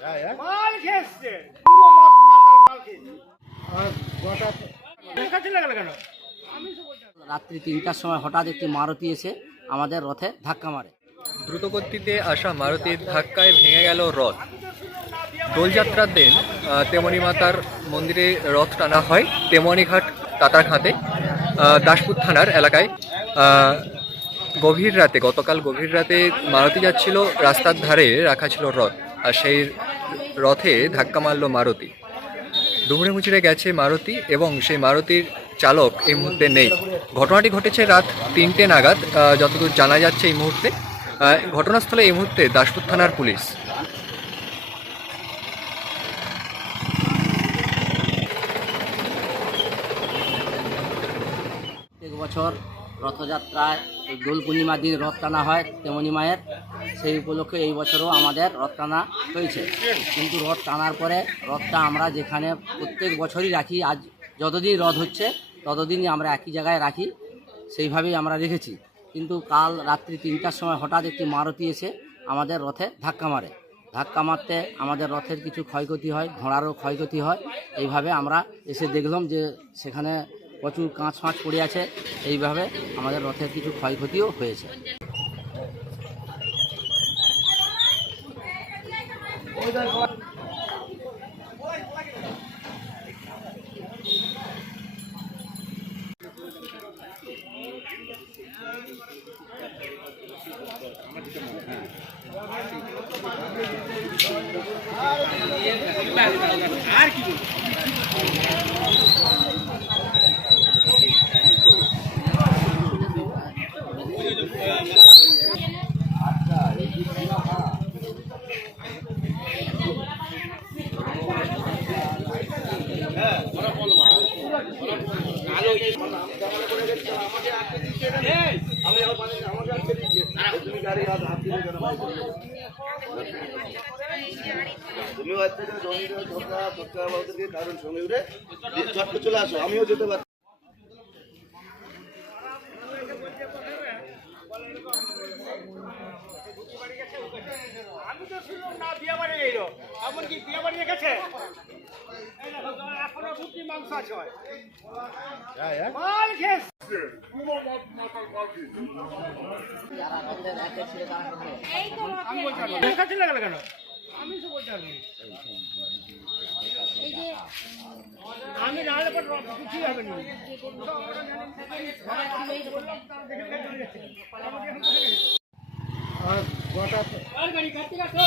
মাল খেয়েছে পুরো মাতাল মাল খেয়েছে। কেন রাত্রি ৩টার সময় হঠাৎ একটি মারুতি এসে আমাদের রথে ধাক্কা মারে। দ্রুতগতিতে আসা মারুতির ধাক্কায় ভেঙে গেল রথ। দোলযাত্রার দিন তেমনি মাতার মন্দিরে রথ টানা হয় তেমনিঘাট কাতারঘাটে দাসপুর থানার এলাকায়। গতকাল গভীর রাতে মারুতি যাচ্ছিল, রাস্তার ধারে রাখা ছিল রথ, আর সেই রথে ধাক্কা মারল মারুতি। দুমড়ে মুচড়ে গেছে মারুতি এবং সেই মারুতির চালক এই মুহূর্তে নেই। ঘটনাটি ঘটেছে রাত ৩টে নাগাদ, যতদূর জানা যাচ্ছে এই মুহূর্তে। ঘটনাস্থলে এই মুহূর্তে দাসপুর থানার পুলিশ। প্রত্যেক বছর রথযাত্রায় এই দোল পূর্ণিমার দিন রথ টানা হয় তেমনি মায়ের, সেই উপলক্ষে এই বছরও আমাদের রথ টানা হয়েছে। কিন্তু রথ টানার পরে রথটা আমরা যেখানে প্রত্যেক বছরই রাখি, আজ যতদিন রথ হচ্ছে ততদিনই আমরা একই জায়গায় রাখি, সেইভাবেই আমরা রেখেছি। কিন্তু কাল রাত্রি ৩টার সময় হঠাৎ একটি মারুতি এসে আমাদের রথে ধাক্কা মারে। ধাক্কা মারতে আমাদের রথের কিছু ক্ষয়ক্ষতি হয়, ঘোড়ারও ক্ষয়ক্ষতি হয়। এইভাবে আমরা এসে দেখলাম যে সেখানে প্রচুর কাঁচ ফাঁচ পড়ে আছে। এইভাবে আমাদের রথের কিছু ক্ষয়ক্ষতিও হয়েছে। আর কি তুমি কারণ সঙ্গে উঠে চটকে চলে আসো, আমিও যেতে পারি। আমি তো শুনলাম না বিয়ে বাড়ি এলো, এমন কি বিয়ে বাড়ি রেখেছে? এখনো রুটি মাংস আছে মাল খেয়েছে পুরো মাতাল মাল খেয়েছে। আমি বলছি কেন আমি তো বলতে পারবো আমি না হলে কিছুই হবে না। আর গাড়ি কার্তিক আসো।